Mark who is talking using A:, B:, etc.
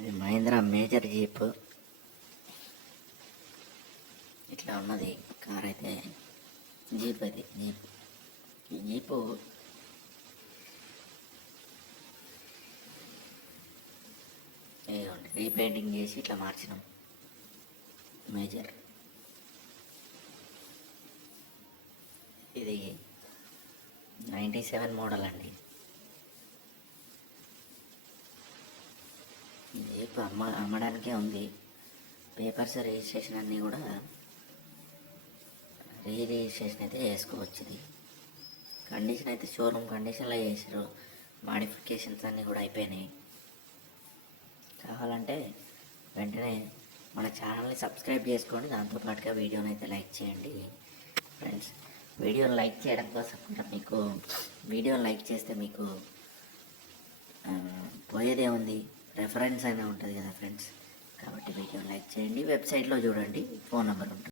A: ఇది Mahindra major jeep. ఇట్లా ఉన్నది. కార్ అయితే జీప్ అది జీప్. ఈ జీపు రీపెయింటింగ్ చేసి ఇట్లా మార్చినాం. మేజర్. ఇది నైంటీ సెవెన్ మోడల్ అండి. ఇప్పుడు అమ్మ అమ్మడానికే ఉంది. పేపర్స్ రిజిస్ట్రేషన్ అన్నీ కూడా రీ రిజిస్ట్రేషన్ అయితే చేసుకోవచ్చు ఇది కండిషన్ అయితే షోరూమ్ కండిషన్లో చేసారు మాడిఫికేషన్స్ అన్నీ కూడా అయిపోయినాయి. కావాలంటే వెంటనే మన ఛానల్ని సబ్స్క్రైబ్ చేసుకోండి దాంతోపాటుగా వీడియోని అయితే లైక్ చేయండి. ఫ్రెండ్స్ వీడియోని లైక్ చేయడం కోసం కూడా మీకు వీడియోని లైక్ చేస్తే మీకు పోయేదే ఉంది రెఫరెన్స్ అయినా ఉంటుంది కదా ఫ్రెండ్స్ కాబట్టి వీడియో లైక్ చేయండి. వెబ్సైట్లో చూడండి. ఫోన్ నెంబర్ ఉంటుంది.